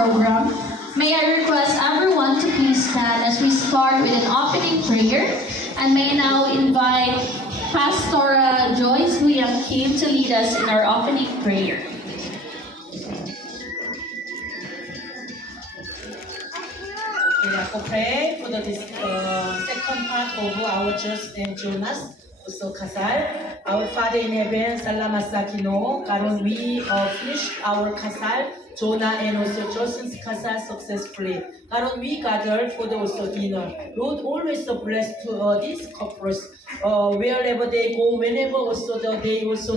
program, may I request everyone to please stand as we start with an opening prayer, and may I now invite Pastora Joyce William Kim to lead us in our opening prayer. We have to pray for the second part of our church named Jonas, also Kasal. Our Father in heaven, Salamat sa Ginoo. Karon we finished our Kasal, Jonah and also Joseph's Kasal successfully. Karon we gathered for the also dinner. Lord always bless to these couples. Wherever they go, whenever also they also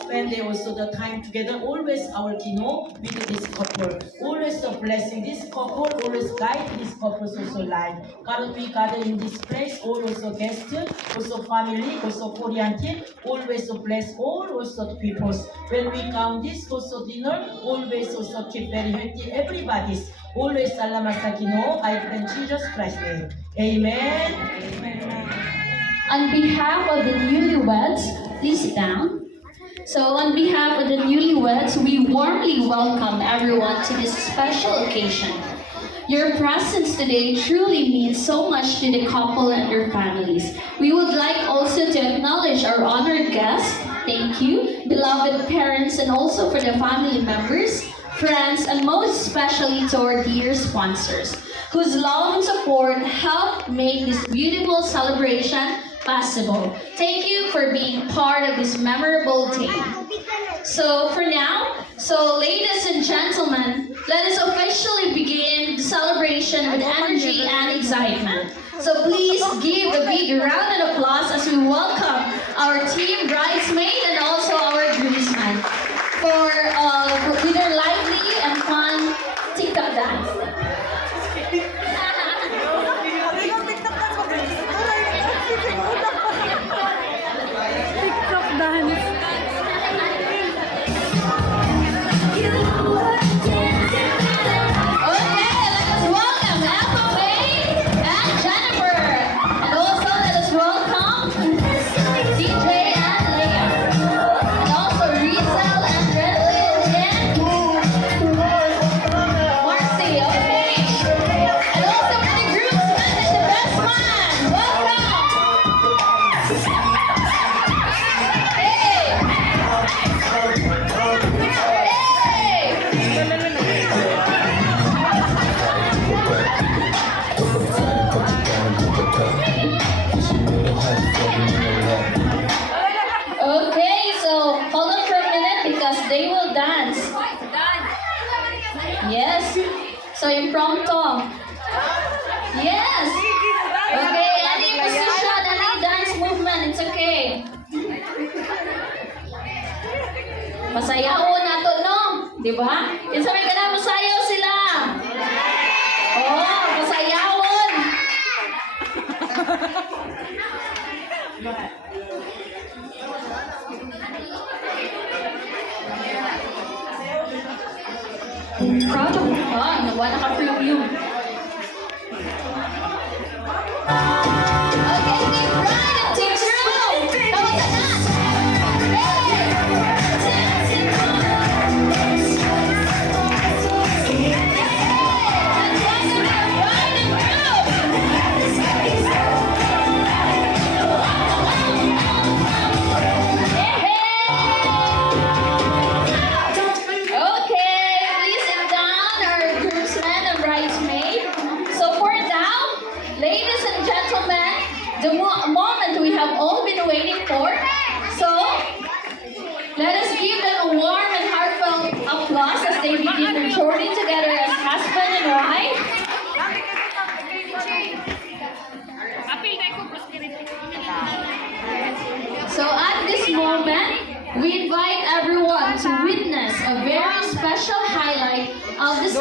spend they also the time together. Always our Kino with this couple. Always the blessing this couple. Always guide this couple's also life. Currently we gather in this place. All also guests, also family, also Korean team. Always bless all also the peoples. When we come this also dinner, always also keep very healthy. Everybody's always salamat sa Kino. I pray in Jesus Christ's name. Amen. On behalf of the newlyweds, please sit down. So on behalf of the newlyweds, we warmly welcome everyone to this special occasion. Your presence today truly means so much to the couple and their families. We would like also to acknowledge our honored guests. Thank you, beloved parents, and also for the family members, friends, and most especially to our dear sponsors, whose love and support helped make this beautiful celebration possible. Thank you for being part of this memorable day. So for now, ladies and gentlemen, let us officially begin the celebration with energy and excitement. So please give a big round of applause as we welcome our team bridesmaid and also our groomsmen for with their lively and fun TikTok dance. They will dance. Yes. So impromptu. Yes. Okay. Any position, any dance movement, it's okay. Masayawon nato, no? Di ba? Isa may ganang masayaw sila. Oh, masayawon. Proud of ka. Nawa naka-preview. Okay, Team Bride and Team True. Tawagan na. The moment we have all been waiting for. So, let us give them a warm and heartfelt applause as they begin their journey together as husband and wife. So, at this moment, we invite everyone to witness a very special highlight of this